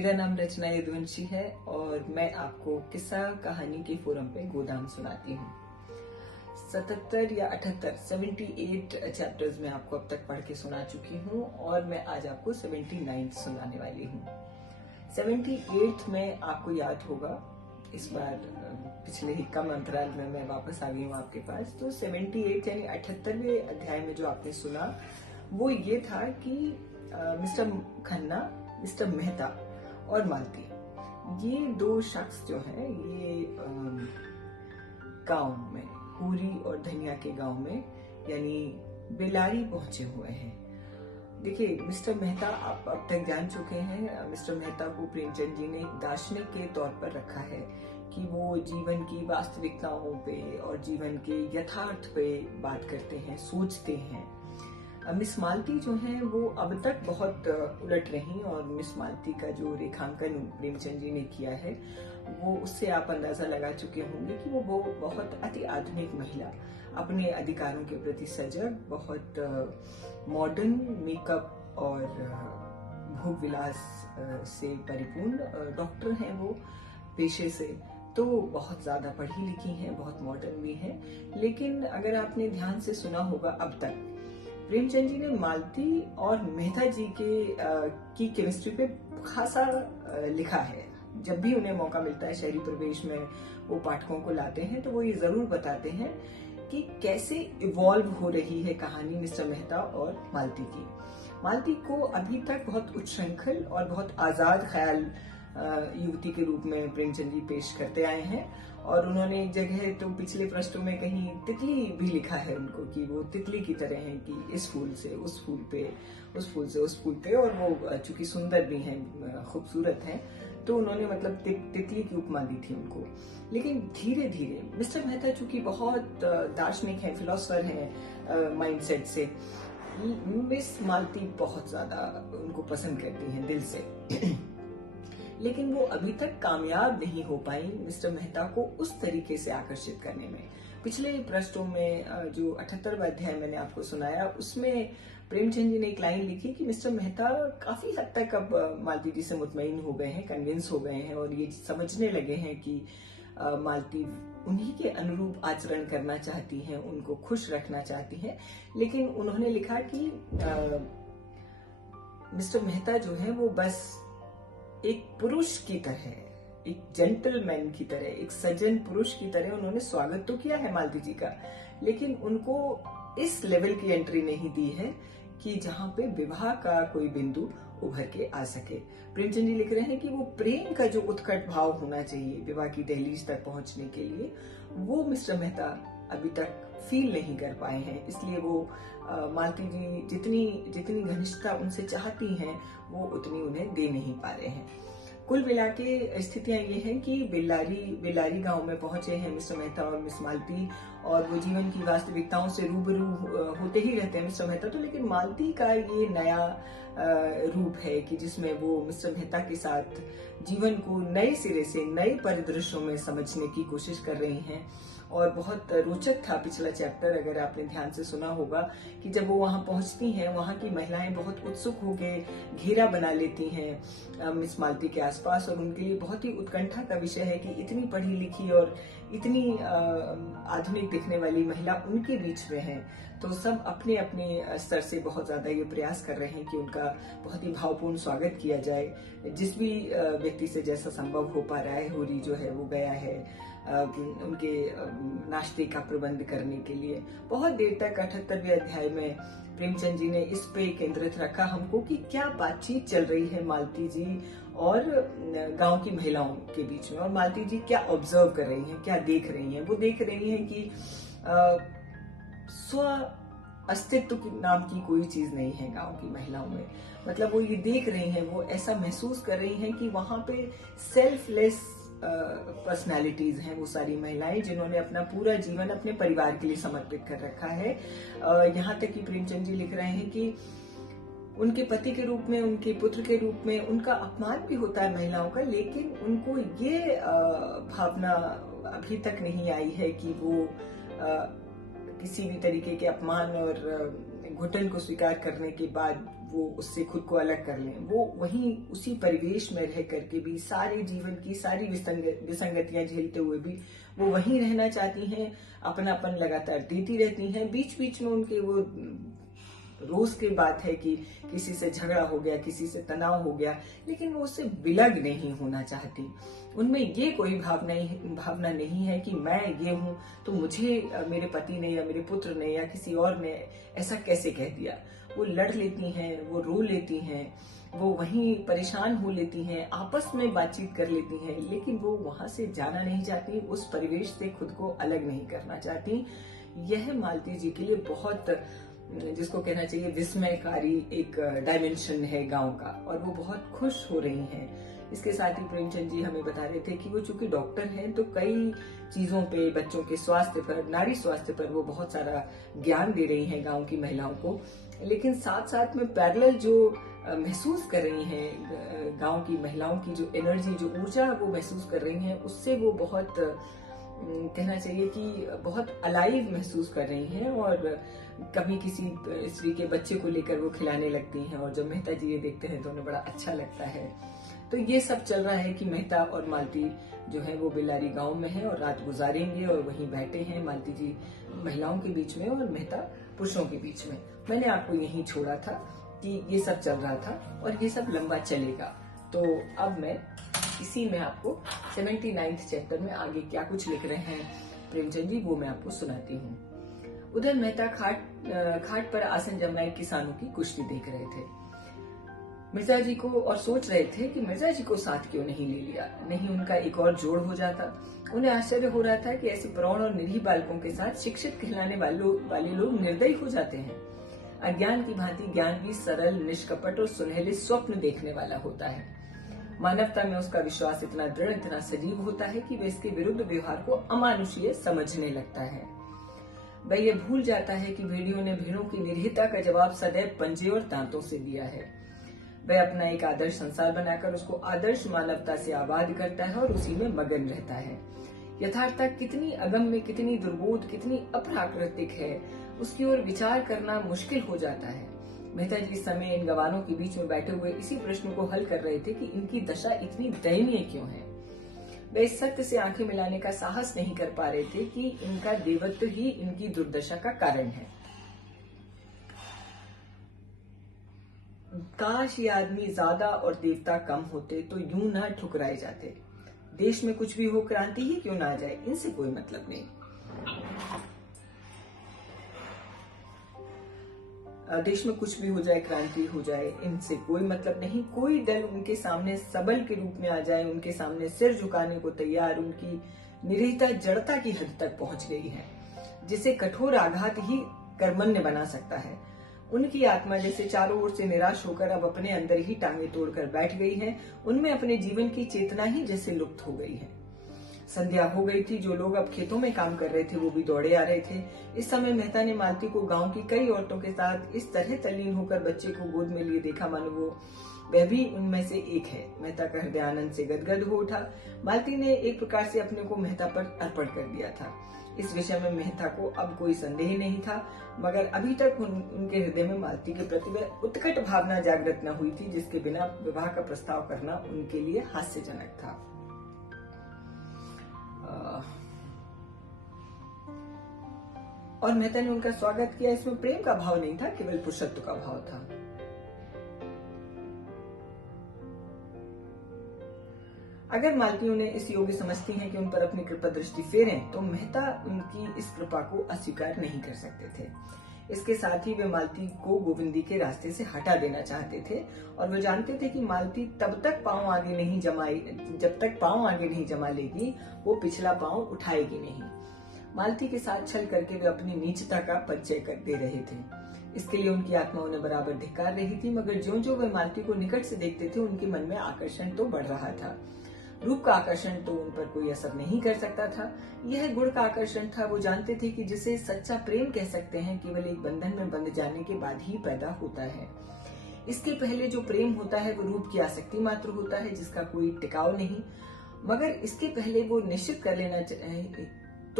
मेरा नाम रचना यदुवंशी है और मैं आपको किस्सा कहानी के फोरम पे गोदान सुनाती हूँ। 77 या 78 78 चैप्टर्स में आपको अब तक पढ़ के सुना चुकी हूँ और मैं आज आपको 79 सुनाने वाली हूँ। 78 में आपको याद होगा, इस बार पिछले ही कम अंतराल में मैं वापस आ गई हूँ आपके पास। तो 78 यानी 78वें अध्याय में जो आपने सुना वो ये था कि मिस्टर खन्ना, मिस्टर मेहता और मालती, ये दो शख्स जो हैं ये गांव में, पूरी और धनिया के गांव में यानी बेलारी पहुंचे हुए हैं। देखिए, मिस्टर मेहता आप अब तक जान चुके हैं। मिस्टर मेहता को प्रेमचंद जी ने दार्शनिक के तौर पर रखा है कि वो जीवन की वास्तविकताओं पे और जीवन के यथार्थ पे बात करते हैं, सोचते हैं। मिस मालती जो है वो अब तक बहुत उलट रही और मिस मालती का जो रेखांकन प्रेमचंद जी ने किया है वो उससे आप अंदाजा लगा चुके होंगे कि वो बहुत अति आधुनिक महिला, अपने अधिकारों के प्रति सजग, बहुत मॉडर्न मेकअप और भोग विलास से परिपूर्ण डॉक्टर हैं वो पेशे से, तो बहुत ज्यादा पढ़ी लिखी हैं, बहुत मॉडर्न भी हैं। लेकिन अगर आपने ध्यान से सुना होगा अब तक, प्रेमचंद जी ने मालती और मेहता जी की केमिस्ट्री पे खासा लिखा है। जब भी उन्हें मौका मिलता है शहरी प्रवेश में वो पाठकों को लाते हैं तो वो ये जरूर बताते हैं कि कैसे इवॉल्व हो रही है कहानी मिस्टर मेहता और मालती की। मालती को अभी तक बहुत उच्छृंखल और बहुत आजाद ख्याल युवती के रूप में प्रेमचंद जी पेश करते आए हैं और उन्होंने एक जगह तो पिछले पृष्ठों में कहीं तितली भी लिखा है उनको कि वो तितली की तरह हैं कि इस फूल से उस फूल पे, उस फूल से उस फूल पे, और वो चूंकि सुंदर भी हैं, खूबसूरत हैं, तो उन्होंने मतलब तितली की उपमा दी थी उनको। लेकिन धीरे धीरे मिस्टर मेहता चूंकि बहुत दार्शनिक हैं, फिलोसफर हैं माइंडसेट से, मिस मालती बहुत ज्यादा उनको पसंद करती हैं दिल से। लेकिन वो अभी तक कामयाब नहीं हो पाई मिस्टर मेहता को उस तरीके से आकर्षित करने में। पिछले पृष्ठों में जो 78वां अध्याय मैंने आपको सुनाया उसमें प्रेमचंद जी ने एक लाइन लिखी कि मिस्टर मेहता काफी हद तक अब मालती जी से मुतमईन हो गए हैं, कन्विंस हो गए हैं और ये समझने लगे हैं कि मालती उन्हीं के अनुरूप आचरण करना चाहती हैं, उनको खुश रखना चाहती हैं। लेकिन उन्होंने लिखा कि मिस्टर मेहता जो है वो बस एक पुरुष की तरह, एक जेंटलमैन की तरह, एक सज्जन पुरुष की तरह उन्होंने स्वागत तो किया है मालती जी का, लेकिन उनको इस लेवल की एंट्री नहीं दी है कि जहां पे विवाह का कोई बिंदु उभर के आ सके। प्रेमचंद जी लिख रहे हैं कि वो प्रेम का जो उत्कट भाव होना चाहिए विवाह की दहलीज तक पहुंचने के लिए, वो मिस्टर मेहता अभी तक फील नहीं कर पाए हैं। इसलिए वो मालती जी जितनी घनिष्ठता उनसे चाहती हैं वो उतनी उन्हें दे नहीं पा रहे हैं। कुल मिला के स्थितियां ये हैं कि बेलारी गांव में पहुंचे हैं मिस्टर मेहता और मिस मालती और वो जीवन की वास्तविकताओं से रूबरू होते ही रहते हैं मिस्टर मेहता तो, लेकिन मालती का ये नया रूप है कि जिसमें वो मिस्टर मेहता के साथ जीवन को नए सिरे से, नए परिदृश्यों में समझने की कोशिश कर रही हैं। और बहुत रोचक था पिछला चैप्टर, अगर आपने ध्यान से सुना होगा, कि जब वो वहां पहुंचती हैं वहां की महिलाएं बहुत उत्सुक होकर घेरा बना लेती हैं मिस मालती के आसपास और उनके लिए बहुत ही उत्कंठा का विषय है कि इतनी पढ़ी लिखी और इतनी आधुनिक दिखने वाली महिला उनके बीच में है। तो सब अपने अपने स्तर से बहुत ज्यादा ये प्रयास कर रहे हैं कि उनका बहुत ही भावपूर्ण स्वागत किया जाए। जिस भी व्यक्ति से जैसा संभव हो पा रहा है, होरी जो है वो गया है उनके नाश्ते का प्रबंध करने के लिए। बहुत देर तक 78वें अध्याय में प्रेमचंद जी ने इस पे केंद्रित रखा हमको कि क्या बातचीत चल रही है मालती जी और गांव की महिलाओं के बीच में, और मालती जी क्या ऑब्जर्व कर रही हैं, क्या देख रही हैं। वो देख रही हैं कि स्व अस्तित्व की नाम की कोई चीज नहीं है गांव की महिलाओं में। मतलब वो ये देख रही हैं, वो ऐसा महसूस कर रही हैं कि वहां पे सेल्फलेस पर्सनालिटीज हैं वो सारी महिलाएं जिन्होंने अपना पूरा जीवन अपने परिवार के लिए समर्पित कर रखा है। यहाँ तक कि प्रेमचंद जी लिख रहे हैं कि उनके पति के रूप में, उनके पुत्र के रूप में उनका अपमान भी होता है महिलाओं का, लेकिन उनको ये भावना अभी तक नहीं आई है कि वो किसी भी तरीके के अपमान और घुटन को स्वीकार करने के बाद वो उससे खुद को अलग कर लें, वो वहीं उसी परिवेश में रह करके भी सारे जीवन की सारी विसंगतियां झेलते हुए भी वो वहीं रहना चाहती हैं, अपनापन लगातार देती रहती हैं। बीच बीच में उनके वो रोज की बात है कि किसी से झगड़ा हो गया, किसी से तनाव हो गया, लेकिन वो उससे विलग नहीं होना चाहती। उनमें ये कोई भावना नहीं है कि मैं ये हूं तो मुझे मेरे पति ने या मेरे पुत्र ने या किसी और ने ऐसा कैसे कह दिया। वो लड़ लेती हैं, वो रो लेती हैं, वो वहीं परेशान हो लेती हैं, आपस में बातचीत कर लेती हैं, लेकिन वो वहां से जाना नहीं चाहती, उस परिवेश से खुद को अलग नहीं करना चाहती। यह मालती जी के लिए बहुत, जिसको कहना चाहिए, विस्मयकारी एक डायमेंशन है गांव का, और वो बहुत खुश हो रही हैं। इसके साथ ही प्रेमचंद जी हमें बता रहे थे कि वो चूंकि डॉक्टर हैं तो कई चीजों पे, बच्चों के स्वास्थ्य पर, नारी स्वास्थ्य पर वो बहुत सारा ज्ञान दे रही हैं गांव की महिलाओं को, लेकिन साथ साथ में पैरेलल जो महसूस कर रही हैं गांव की महिलाओं की जो एनर्जी, जो ऊर्जा वो महसूस कर रही हैं, उससे वो बहुत, कहना चाहिए कि बहुत अलाइव महसूस कर रही हैं। और कभी किसी स्त्री के बच्चे को लेकर वो खिलाने लगती हैं, और जब मेहता जी ये देखते हैं तो उन्हें बड़ा अच्छा लगता है। तो ये सब चल रहा है कि मेहता और मालती जो है वो बेलारी गांव में है और रात गुजारेंगे, और वहीं बैठे हैं मालती जी महिलाओं के बीच में और मेहता पुरुषों के बीच में। मैंने आपको यहीं छोड़ा था कि ये सब चल रहा था और ये सब लंबा चलेगा। तो अब मैं इसी में आपको 79th चैप्टर में आगे क्या कुछ लिख रहे हैं प्रेमचंद जी, वो मैं आपको सुनाती हूँ। उधर मेहता खाट पर आसन जमाए किसानों की कुश्ती देख रहे थे मिर्जा जी को, और सोच रहे थे कि मिर्जा जी को साथ क्यों नहीं ले लिया, नहीं उनका एक और जोड़ हो जाता। उन्हें आश्चर्य हो रहा था कि ऐसे प्रौढ़ और निरीह बालकों के साथ शिक्षित कहलाने वाले लोग निर्दयी हो जाते हैं। अज्ञान की भांति ज्ञान भी सरल, निष्कपट और सुनहले स्वप्न देखने वाला होता है। मानवता में उसका विश्वास इतना दृढ़, इतना सजीव होता है कि वह इसके विरुद्ध व्यवहार को अमानुषीय समझने लगता है। वह ये भूल जाता है कि भेड़ियों ने भेड़ों की निरीहता का जवाब सदैव पंजे और दांतों से दिया है। वह अपना एक आदर्श संसार बनाकर उसको आदर्श मानवता से आबाद करता है और उसी में मगन रहता है। यथार्थता कितनी अगम्य, कितनी दुर्बोध, कितनी अप्राकृतिक है, उसकी ओर विचार करना मुश्किल हो जाता है। मेहता जी इस समय इन गवानों के बीच में बैठे हुए इसी प्रश्न को हल कर रहे थे कि इनकी दशा इतनी दयनीय क्यों है। वे इस सत्य से आंखें मिलाने का साहस नहीं कर पा रहे थे कि इनका देवत्व ही इनकी दुर्दशा का कारण है। काश ये आदमी ज्यादा और देवता कम होते तो यूं ना ठुकराए जाते। देश में कुछ भी हो, क्रांति ही क्यों ना आ जाए, इनसे कोई मतलब नहीं। देश में कुछ भी हो जाए, क्रांति हो जाए, इनसे कोई मतलब नहीं। कोई दल उनके सामने सबल के रूप में आ जाए, उनके सामने सिर झुकाने को तैयार, उनकी निरीहता जड़ता की हद तक पहुंच गई है, जिसे कठोर आघात ही कर्मण्य बना सकता है। उनकी आत्मा जैसे चारों ओर से निराश होकर अब अपने अंदर ही टांगे तोड़कर बैठ गई है। उनमें अपने जीवन की चेतना ही जैसे लुप्त हो गई है। संध्या हो गई थी। जो लोग अब खेतों में काम कर रहे थे वो भी दौड़े आ रहे थे। इस समय मेहता ने मालती को गांव की कई औरतों के साथ इस तरह तल्लीन होकर बच्चे को गोद में लिए देखा मानो वह भी उनमें से एक है। मेहता का हृदय आनंद से गदगद हो उठा। मालती ने एक प्रकार से अपने को मेहता पर अर्पण कर दिया था। इस विषय में मेहता को अब कोई संदेह नहीं था, मगर अभी तक उनके हृदय में मालती के प्रति वह उत्कट भावना जागृत न हुई थी, जिसके बिना विवाह का प्रस्ताव करना उनके लिए हास्यजनक था। और मेहता ने उनका स्वागत किया। इसमें प्रेम का भाव नहीं था, केवल पुरुषत्व का भाव था। अगर मालती उन्हें इस योग्य समझती हैं कि उन पर अपनी कृपा दृष्टि फेरें, तो मेहता उनकी इस कृपा को अस्वीकार नहीं कर सकते थे। इसके साथ ही वे मालती को गोविंदी के रास्ते से हटा देना चाहते थे, और वे जानते थे कि मालती जब तक पांव आगे नहीं जमा लेगी, वो पिछला पांव उठाएगी नहीं। मालती के साथ छल करके वे अपनी नीचता का परिचय कर दे रहे थे। इसके लिए उनकी आत्मा उन्हें बराबर धिक्कार रही थी, मगर ज्यों-ज्यों वे मालती को निकट से देखते थे, उनके मन में आकर्षण तो बढ़ रहा था। रूप का आकर्षण तो उन पर कोई असर नहीं कर सकता था, यह गुण का आकर्षण था। वो जानते थे कि जिसे सच्चा प्रेम कह सकते हैं, केवल एक बंधन में बंध जाने के बाद ही पैदा होता है। इसके पहले जो प्रेम होता है वो रूप की आसक्ति मात्र होता है, जिसका कोई टिकाव नहीं। मगर इसके पहले वो निश्चित कर लेना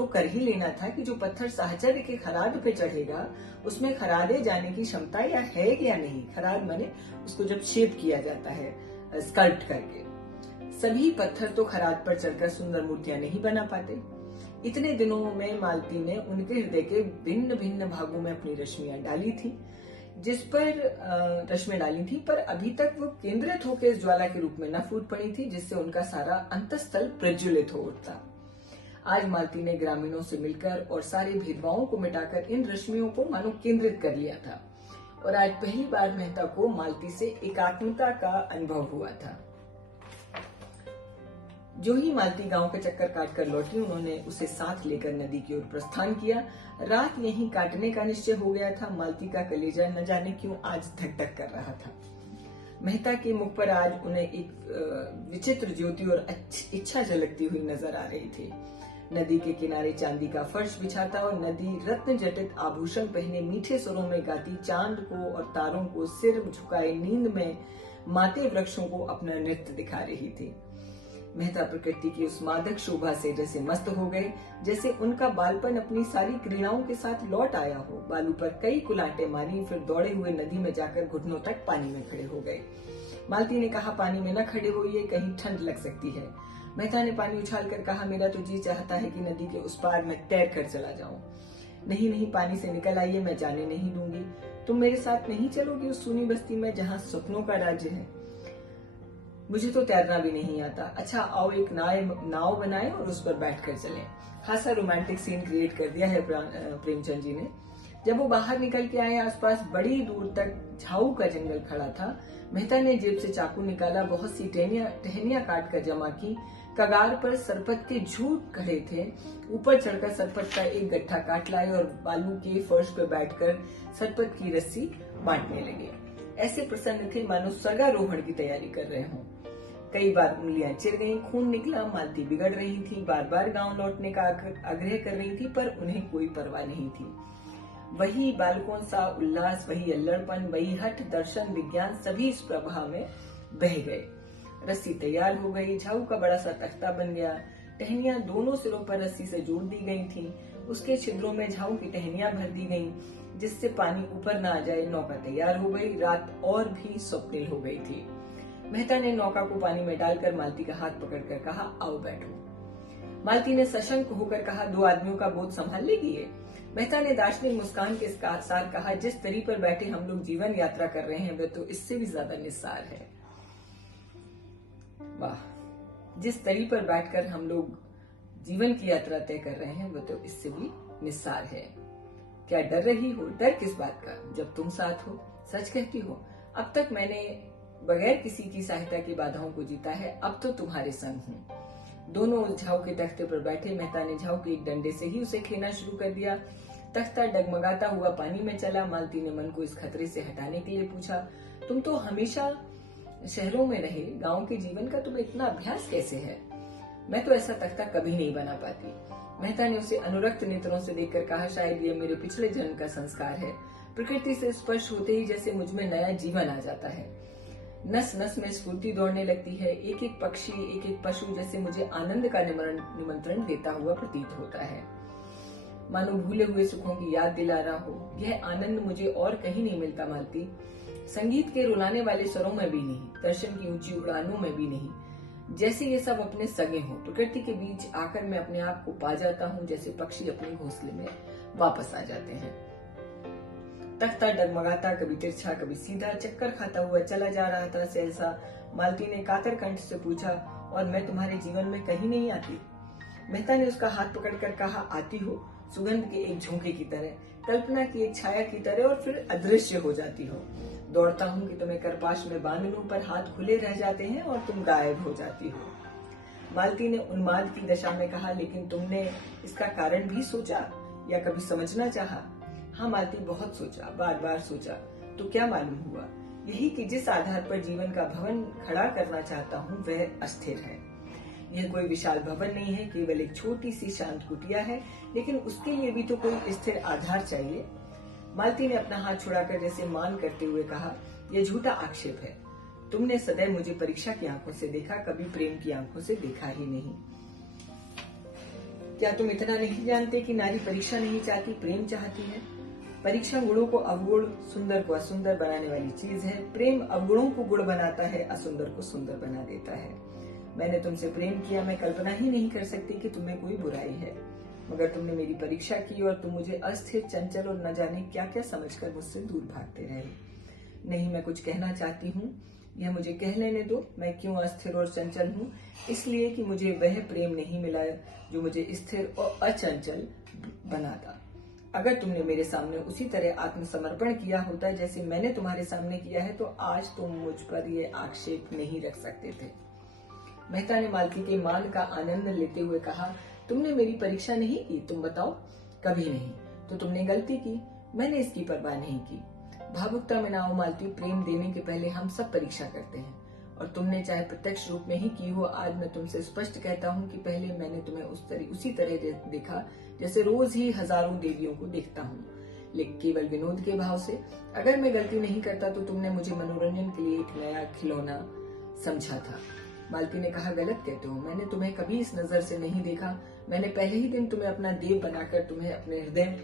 तो कर ही लेना था कि जो पत्थर साहचर्य के खराद पे चढ़ेगा उसमें खरादे जाने की क्षमता या है या नहीं। खराद माने उसको जब शेप किया जाता है स्कल्प्ट करके। सभी पत्थर तो खराद पर चढ़कर सुंदर मूर्तियां नहीं बना पाते। इतने दिनों में मालती ने उनके हृदय के भिन्न भिन्न भागों में अपनी रश्मियां डाली थी, पर अभी तक वो केंद्रित होकर इस ज्वाला के रूप में न फूट पड़ी थी जिससे उनका सारा अंतःस्थल प्रज्वलित हो उठता। आज मालती ने ग्रामीणों से मिलकर और सारे भेदभावों को मिटाकर इन रश्मियों को मानो केंद्रित कर लिया था और आज पहली बार मेहता को मालती से एकात्मता का अनुभव हुआ था। जो ही मालती गांव का चक्कर काटकर लौटी, उन्होंने उसे साथ लेकर नदी की ओर प्रस्थान किया। रात यहीं काटने का निश्चय हो गया था। मालती का कलेजा न जाने क्यों आज धक धक कर रहा था। मेहता के मुख पर आज उन्हें एक विचित्र ज्योति और इच्छा झलकती हुई नजर आ रही थी। नदी के किनारे चांदी का फर्श बिछा था और नदी रत्न जटित आभूषण पहने मीठे स्वरों में गाती चांद को और तारों को सिर झुकाए नींद में माते वृक्षों को अपना नृत्य दिखा रही थी। मेहता प्रकृति की उस मादक शोभा से जैसे मस्त हो गए, जैसे उनका बालपन अपनी सारी क्रीड़ाओं के साथ लौट आया हो। बालू पर कई कुलाटे मारी, फिर दौड़े हुए नदी में जाकर घुटनों तक पानी में खड़े हो गए। मालती ने कहा, पानी में न खड़े होइए, कहीं ठंड लग सकती है। मेहता ने पानी उछालकर कहा, मेरा तो जी चाहता है कि नदी के उस पार मैं तैर कर चला जाऊं। नहीं नहीं, पानी से निकल आइए, मैं जाने नहीं दूंगी। तुम मेरे साथ नहीं चलोगी उस सूनी बस्ती में जहाँ सपनों का राज्य है? मुझे तो तैरना भी नहीं आता। अच्छा आओ एक नाव बनाएं और उस पर बैठकर चलें। खासा रोमांटिक सीन क्रिएट कर दिया है प्रेमचंद जी ने। जब वो बाहर निकल के आए, आसपास बड़ी दूर तक झाऊ का जंगल खड़ा था। मेहता ने जेब से चाकू निकाला, बहुत सी टहनियां काट कर जमा की। कगार पर सरपत के झूठ खड़े थे। ऊपर चढ़कर सरपत का एक गट्ठा काट लाए और बालू के फर्श पर बैठकर सरपत की रस्सी बांटने लगे। ऐसे प्रसन्न थे मानो स्वर्गारोहण की तैयारी कर रहे हों। कई बार उंगलियां चिर गईं, खून निकला। मालती बिगड़ रही थी, बार बार गांव लौटने का आग्रह कर रही थी, पर उन्हें कोई परवाह नहीं थी। वही बालकों सा उल्लास, वही अल्लड़पन, वही हठ, दर्शन, विज्ञान सभी इस प्रवाह में बह गए। रस्सी तैयार हो गई, झाऊ का बड़ा सा तख्ता बन गया। टहनियां दोनों सिरों पर रस्सी से जोड़ दी गई थी। उसके छिद्रों में झाऊ की टहनियां भर दी गईं, जिससे पानी ऊपर न आ जाए। नौका तैयार हो गई। रात और भी स्वप्निल हो गई थी। मेहता ने नौका को पानी में डालकर मालती का हाथ पकड़कर कहा, आओ बैठो। मालती ने सशंक होकर कहा, 2 आदमियों का बोझ संभाल लेगी ये? मेहता ने दार्शनिक मुस्कान के साथ कहा, जिस तरी पर बैठे हम लोग जीवन यात्रा कर रहे हैं वह तो इससे भी ज्यादा निस्सार है। वाह, जिस तरी पर बैठकर हम लोग जीवन की यात्रा तय कर रहे हैं वह तो इससे भी निस्सार है। क्या डर रही हो? डर किस बात का, जब तुम साथ हो। सच कहती हो, अब तक मैंने बगैर किसी की सहायता की बाधाओं को जीता है, अब तो तुम्हारे संग हूँ। दोनों उस झाऊ के तख्ते पर बैठे। मेहता ने झाऊ के एक डंडे से ही उसे खेना शुरू कर दिया। तख्ता डगमगाता हुआ पानी में चला। मालती ने मन को इस खतरे से हटाने के लिए पूछा, तुम तो हमेशा शहरों में रहे, गांव के जीवन का तुम्हें इतना अभ्यास कैसे है? मैं तो ऐसा तख्ता कभी नहीं बना पाती। मेहता ने उसे अनुरक्त नेत्रों से देखकर कहा, शायद ये मेरे पिछले जन्म का संस्कार है। प्रकृति से स्पर्श होते ही जैसे मुझ में नया जीवन आ जाता है। नस नस में स्फूर्ति दौड़ने लगती है। एक एक पक्षी, एक एक पशु जैसे मुझे आनंद का निमंत्रण देता हुआ प्रतीत होता है, मानो भूले हुए सुखों की याद दिला रहा हो। यह आनंद मुझे और कहीं नहीं मिलता मालती। संगीत के रुलाने वाले स्वरों में भी नहीं, दर्शन की ऊंची उड़ानों में भी नहीं। जैसे ये सब अपने सगे हों। प्रकृति के बीच आकर मैं अपने आप को पा जाता हूँ, जैसे पक्षी अपने घोंसले में वापस आ जाते हैं। तख्ता डगमगाता, कभी तिरछा कभी सीधा, चक्कर खाता हुआ चला जा रहा था। सहसा मालती ने कातर कंठ से पूछा, और मैं तुम्हारे जीवन में कहीं नहीं आती? मेहता ने उसका हाथ पकड़कर कहा, आती हो, सुगंध के एक झोंके की तरह, कल्पना की एक छाया की तरह, और फिर अदृश्य हो जाती हो। दौड़ता हूँ कि तुम्हें करपाश में बांध लूं, पर हाथ खुले रह जाते हैं और तुम गायब हो जाती हो। मालती ने उन्माद की दशा में कहा, लेकिन तुमने इसका कारण भी सोचा या कभी समझना चाहा? हाँ मालती, बहुत सोचा, बार बार सोचा। तो क्या मालूम हुआ? यही कि जिस आधार पर जीवन का भवन खड़ा करना चाहता हूँ वह अस्थिर है। यह कोई विशाल भवन नहीं है, केवल एक छोटी सी शांत कुटिया है, लेकिन उसके लिए भी तो कोई स्थिर आधार चाहिए। मालती ने अपना हाथ छुड़ाकर जैसे मान करते हुए कहा, यह झूठा आक्षेप है। तुमने सदैव मुझे परीक्षा की आंखों से देखा, कभी प्रेम की आंखों से देखा ही नहीं। क्या तुम इतना नहीं जानते कि नारी परीक्षा नहीं चाहती, प्रेम चाहती है? परीक्षा गुणों को अवगुण, सुंदर को असुंदर बनाने वाली चीज है। प्रेम अवगुणों को गुण बनाता है, असुंदर को सुंदर बना देता है। मैंने तुमसे प्रेम किया, मैं कल्पना ही नहीं कर सकती कि तुम्हें कोई बुराई है, मगर तुमने मेरी परीक्षा की और तुम मुझे अस्थिर, चंचल और न जाने क्या क्या समझकर मुझसे दूर भागते रहे। नहीं, मैं कुछ कहना चाहती हूँ, यह मुझे कह लेने दो। मैं क्यों अस्थिर और चंचल हूँ? इसलिए कि मुझे वह प्रेम नहीं मिला जो मुझे स्थिर और अचंचल बनाता। अगर तुमने मेरे सामने उसी तरह आत्मसमर्पण किया होता जैसे मैंने तुम्हारे सामने किया है, तो आज तुम मुझ पर यह आक्षेप नहीं रख सकते थे। मेहता ने मालती के मान का आनंद लेते हुए कहा, तुमने मेरी परीक्षा नहीं की, तुम बताओ। कभी नहीं। तो तुमने गलती की, मैंने इसकी परवाह नहीं की। भावुकता में ना हो मालती, प्रेम देने के पहले हम सब परीक्षा करते हैं, और तुमने चाहे प्रत्यक्ष रूप में ही की हो। आज मैं तुमसे स्पष्ट कहता हूँ कि पहले मैंने तुम्हें उसी तरह देखा जैसे रोज ही हजारों देवियों को देखता हूँ, लेकिन केवल विनोद के भाव से। अगर मैं गलती नहीं करता तो तुमने मुझे मनोरंजन के लिए एक नया खिलौना समझा था। मालती ने कहा, गलत कहते हो, मैंने तुम्हें कभी इस नजर से नहीं देखा। मैंने पहले ही दिन तुम्हें अपना देव बनाकर तुम्हें अपने हृदय।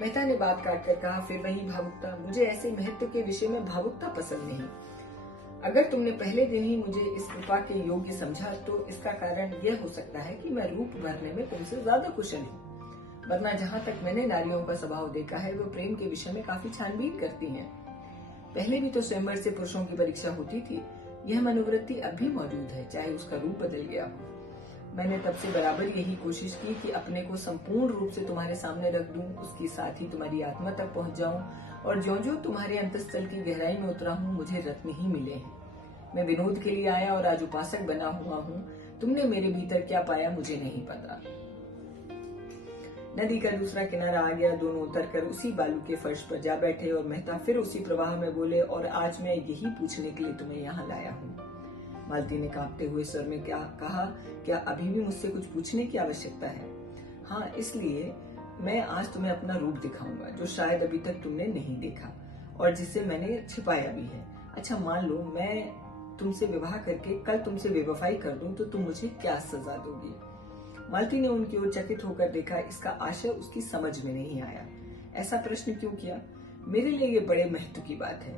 मेहता ने बात काटकर कहा, फिर वही भावुकता। मुझे ऐसे महत्व के विषय में भावुकता पसंद नहीं। अगर तुमने पहले दिन ही मुझे इस कृपा के योग्य समझा, तो इसका कारण यह हो सकता है कि मैं रूप भरने में तुमसे ज्यादा कुशल हूँ। वरना जहाँ तक मैंने नारियों का स्वभाव देखा है, वो प्रेम के विषय में काफी छानबीन करती हैं। पहले भी तो स्वयंवर से पुरुषों की परीक्षा होती थी। यह मनोवृत्ति अब भी मौजूद है, चाहे उसका रूप बदल गया हो। मैंने तब से बराबर यही कोशिश की कि अपने को संपूर्ण रूप से तुम्हारे सामने रख दूं, उसके साथ ही तुम्हारी आत्मा तक पहुंच जाऊं, और ज्यों-ज्यों तुम्हारे अंतःस्थल की गहराई में उतरा हूं, मुझे रत्न ही मिले हैं। मैं विनोद के लिए आया और आज उपासक बना हुआ हूँ। तुमने मेरे भीतर क्या पाया मुझे नहीं पता। नदी का दूसरा किनारा आ गया। दोनों उतरकर उसी बालू के फर्श पर जा बैठे और मेहता फिर उसी प्रवाह में बोले, और आज मैं यही पूछने के लिए तुम्हें यहाँ लाया हूँ। मालती ने कांपते हुए स्वर में कहा, क्या अभी भी मुझसे कुछ पूछने की आवश्यकता है? हाँ, इसलिए मैं आज तुम्हें अपना रूप दिखाऊंगा, जो शायद अभी तक तुमने नहीं देखा और जिसे मैंने छिपाया भी है। अच्छा, मान लो मैं तुमसे विवाह करके कल तुमसे बेवफाई कर दूं, तो तुम मुझे क्या सजा दोगी? मालती ने उनकी ओर चकित होकर देखा। इसका आशय उसकी समझ में नहीं आया। ऐसा प्रश्न क्यों किया? मेरे लिए ये बड़े महत्व की बात है।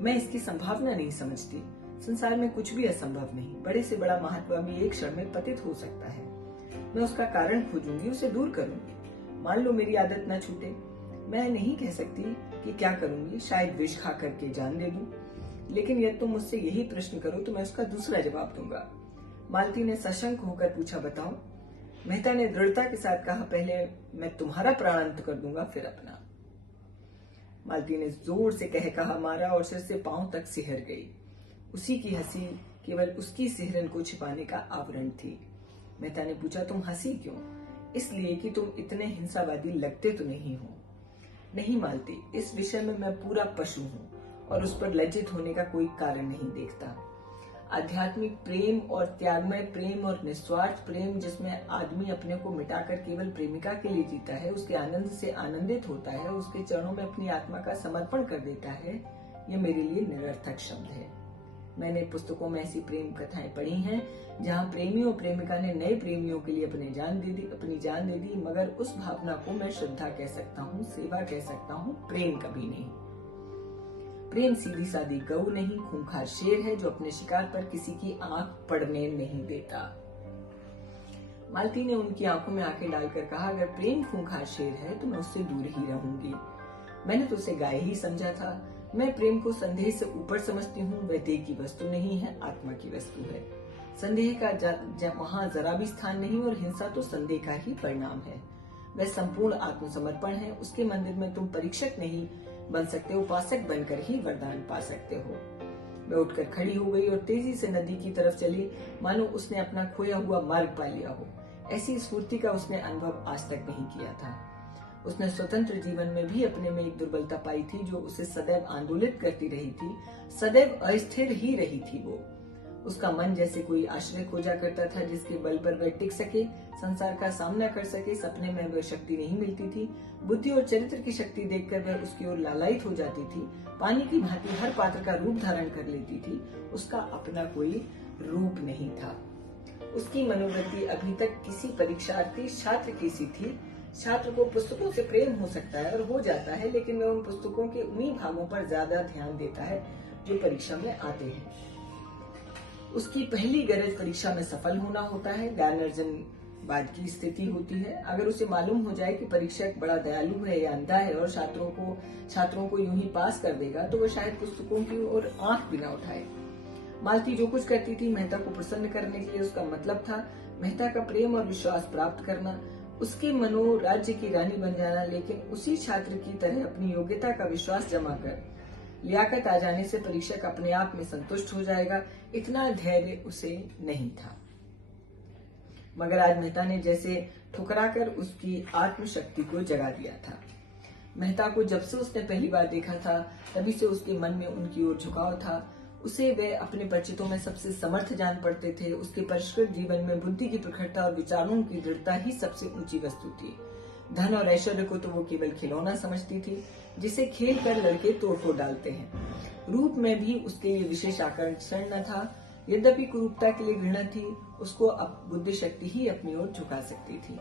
मैं इसकी संभावना नहीं समझती। संसार में कुछ भी असंभव नहीं। बड़े से बड़ा महात्मा भी एक क्षण में पतित हो सकता है। मैं उसका कारण खोजूंगी, उसे दूर करूंगी। मान लो मेरी आदत न छूटे। मैं नहीं कह सकती कि क्या करूंगी, शायद विष खा करके जान दे दूं। लेकिन यदि तुम मुझसे यही प्रश्न करो तो मैं उसका दूसरा जवाब दूंगा। मालती ने सशंक होकर पूछा, बताओ। मेहता ने दृढ़ता के साथ कहा, पहले मैं तुम्हारा प्राणांत कर दूंगा, फिर अपना। मालती ने जोर से कहा मारा और सिर से पांव तक सिहर गई। उसी की हंसी केवल उसकी सिहरन को छिपाने का आवरण थी। मेहता ने पूछा, तुम हंसी क्यों? इसलिए कि तुम इतने हिंसावादी लगते तो नहीं हो। नहीं मालती, इस विषय में मैं पूरा पशु हूँ और उस पर लज्जित होने का कोई कारण नहीं देखता। आध्यात्मिक प्रेम और त्यागमय प्रेम और निस्वार्थ प्रेम, जिसमें आदमी अपने को मिटाकर केवल प्रेमिका के लिए जीता है, उसके आनंद से आनंदित होता है, उसके चरणों में अपनी आत्मा का समर्पण कर देता है, यह मेरे लिए निरर्थक शब्द है। मैंने पुस्तकों में ऐसी प्रेम कथाएं पढ़ी हैं जहां प्रेमी और प्रेमिका ने नए प्रेमियों के लिए अपनी जान दे दी, मगर उस भावना को मैं श्रद्धा कह सकता हूँ, सेवा कह सकता हूँ, प्रेम कभी नहीं। प्रेम सीधी सादी गऊ नहीं, खूंखार शेर है जो अपने शिकार पर किसी की आंख पड़ने नहीं देता। मालती ने उनकी आंखों में आंखें डालकर कहा, अगर प्रेम खूंखार शेर है तो मैं उससे दूर ही रहूंगी। मैंने तो उसे गाय ही समझा था। मैं प्रेम को संदेह से ऊपर समझती हूँ। वह देह की वस्तु नहीं है, आत्मा की वस्तु है। संदेह का वहाँ जरा भी स्थान नहीं, और हिंसा तो संदेह का ही परिणाम है। वह संपूर्ण आत्मसमर्पण है। उसके मंदिर में तुम परीक्षक नहीं बन सकते, उपासक बनकर ही वरदान पा सकते हो। वह उठकर खड़ी हो गई और तेजी से नदी की तरफ चली, मानो उसने अपना खोया हुआ मार्ग पा लिया हो। ऐसी स्फूर्ति का उसने अनुभव आज तक नहीं किया था। उसने स्वतंत्र जीवन में भी अपने में एक दुर्बलता पाई थी जो उसे सदैव आंदोलित करती रही थी, सदैव अस्थिर ही रही थी। वो उसका मन जैसे कोई आश्रय खोजा करता था जिसके बल पर वह टिक सके, संसार का सामना कर सके। सपने में वह शक्ति नहीं मिलती थी। बुद्धि और चरित्र की शक्ति देखकर वह उसकी ओर लालायित हो जाती थी। पानी की भांति हर पात्र का रूप धारण कर लेती थी। उसका अपना कोई रूप नहीं था। उसकी मनोवृत्ति अभी तक किसी परीक्षार्थी छात्र की सी थी। छात्र को पुस्तकों से प्रेम हो सकता है और हो जाता है, लेकिन वह उन पुस्तकों के उन्हीं भागों पर ज्यादा ध्यान देता है जो परीक्षा में आते हैं। उसकी पहली गरज परीक्षा में सफल होना होता है। ज्ञान अर्जन बाद की स्थिति होती है। अगर उसे मालूम हो जाए कि परीक्षक बड़ा दयालु है या अंधा है और छात्रों को यूं ही पास कर देगा, तो वह शायद पुस्तकों की ओर आंख भी न उठाए। मालती जो कुछ करती थी मेहता को प्रसन्न करने के लिए, उसका मतलब था मेहता का प्रेम और विश्वास प्राप्त करना, उसके मनो राज्य की रानी बन जाना। लेकिन उसी छात्र की तरह अपनी योग्यता का विश्वास जमा कर लियाकत आ जाने से परीक्षक अपने आप में संतुष्ट हो जाएगा, इतना धैर्य उसे नहीं था। मगर आज मेहता ने जैसे ठुकराकर उसकी आत्मशक्ति को जगा दिया था। मेहता को जब से उसने पहली बार देखा था, तभी से उसके मन में उनकी ओर झुकाव था। उसे वे अपने परिचितों में सबसे समर्थ जान पड़ते थे। उसके परिष्कृत जीवन में बुद्धि की प्रखरता और विचारों की दृढ़ता ही सबसे ऊंची वस्तु थी। धन और ऐश्वर्य को तो वो केवल खिलौना समझती थी, जिसे खेल कर लड़के तोड़ फोड़ डालते हैं। रूप में भी उसके लिए विशेष आकर्षण न था। यद्यपि कुरूपता के लिए घृणा थी, उसको अब बुद्धि शक्ति ही अपनी ओर झुका सकती थी।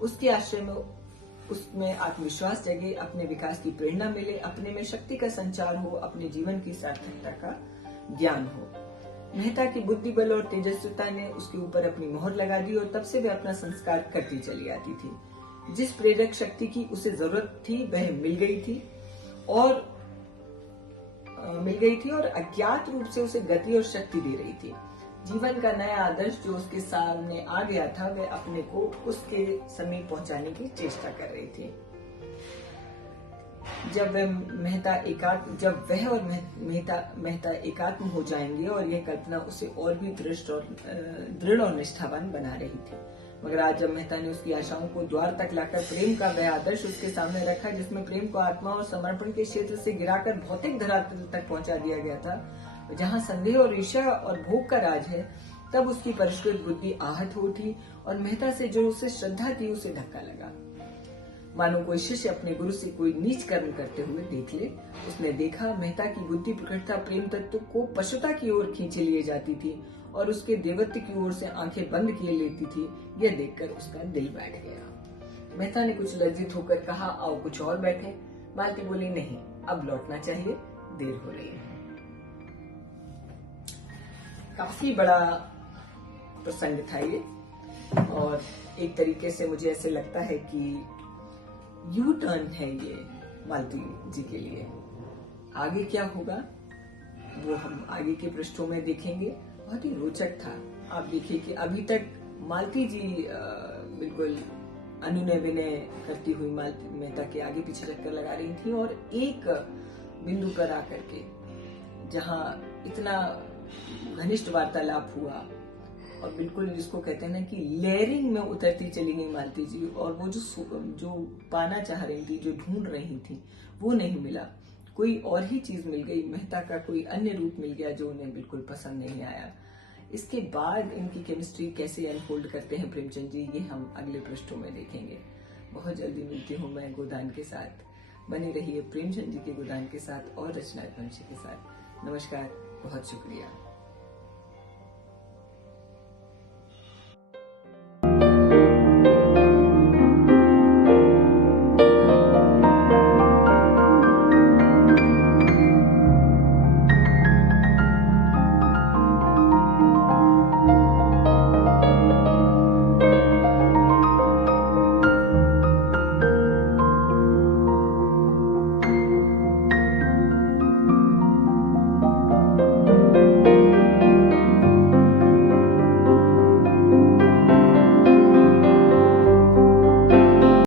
उसके आश्रय में उसमें आत्मविश्वास जगे, अपने विकास की प्रेरणा मिले, अपने में शक्ति का संचार हो, अपने जीवन की सार्थकता का ज्ञान हो। मेहता की बुद्धि बल और तेजस्विता ने उसके ऊपर अपनी मोहर लगा दी और तब से वह अपना संस्कार करती चली आती थी। जिस प्रेरक शक्ति की उसे जरूरत थी वह मिल गई थी और अज्ञात रूप से उसे गति और शक्ति दे रही थी। जीवन का नया आदर्श जो उसके सामने आ गया था, वह अपने को उसके समीप पहुंचाने की चेष्टा कर रही थी। जब वह और मेहता एकात्म हो जाएंगे और यह कल्पना उसे और भी दृढ़ और निष्ठावान बना रही थी। मगर आज जब मेहता ने उसकी आशाओं को द्वार तक लाकर प्रेम का वह आदर्श उसके सामने रखा, जिसमें प्रेम को आत्मा और समर्पण के क्षेत्र से गिराकर भौतिक धरातल तक पहुंचा दिया गया था, जहां संदेह और ईर्ष्या और भोग का राज है, तब उसकी परिष्कृत बुद्धि आहत हो उठी और मेहता से जो उसे श्रद्धा थी उसे धक्का लगा। मानो कोई शिष्य अपने गुरु से कोई नीच कर्म करते हुए देख ले। उसने देखा मेहता की बुद्धि प्रखरता प्रेम तत्व को पशुता की ओर खींचे लिए जाती थी और उसके देवत्व की ओर से आंखें बंद किए लेती थी। यह देखकर उसका दिल बैठ गया। मेहता ने कुछ लज्जित होकर कहा, आओ कुछ और बैठे। मालती बोली, नहीं, अब लौटना चाहिए, देर हो रही है। काफी बड़ा प्रसंग था ये और एक तरीके से मुझे ऐसे लगता है कि यू टर्न है ये मालती जी के लिए। आगे क्या होगा वो हम आगे के पृष्ठों में देखेंगे। बहुत ही रोचक था। आप देखिए कि अभी तक मालती जी बिल्कुल अनुनय विनय करती हुई मालती मेहता के आगे पीछे चक्कर लगा रही थी और एक बिंदु पर आकर के जहां इतना घनिष्ठ वार्तालाप हुआ और बिल्कुल जिसको कहते हैं ना कि लेयरिंग में उतरती चली गई मालती जी, और वो जो पाना चाह रही थी, जो ढूंढ रही थी, वो नहीं मिला। कोई और ही चीज मिल गई, मेहता का कोई अन्य रूप मिल गया जो उन्हें बिल्कुल पसंद नहीं आया। इसके बाद इनकी केमिस्ट्री कैसे अनफोल्ड करते हैं प्रेमचंद जी, ये हम अगले पृष्ठों में देखेंगे। बहुत जल्दी मिलती हूँ मैं गोदान के साथ। बने रहिए प्रेमचंद जी के गोदान के साथ और रचनात्मक जी के साथ। नमस्कार, बहुत शुक्रिया।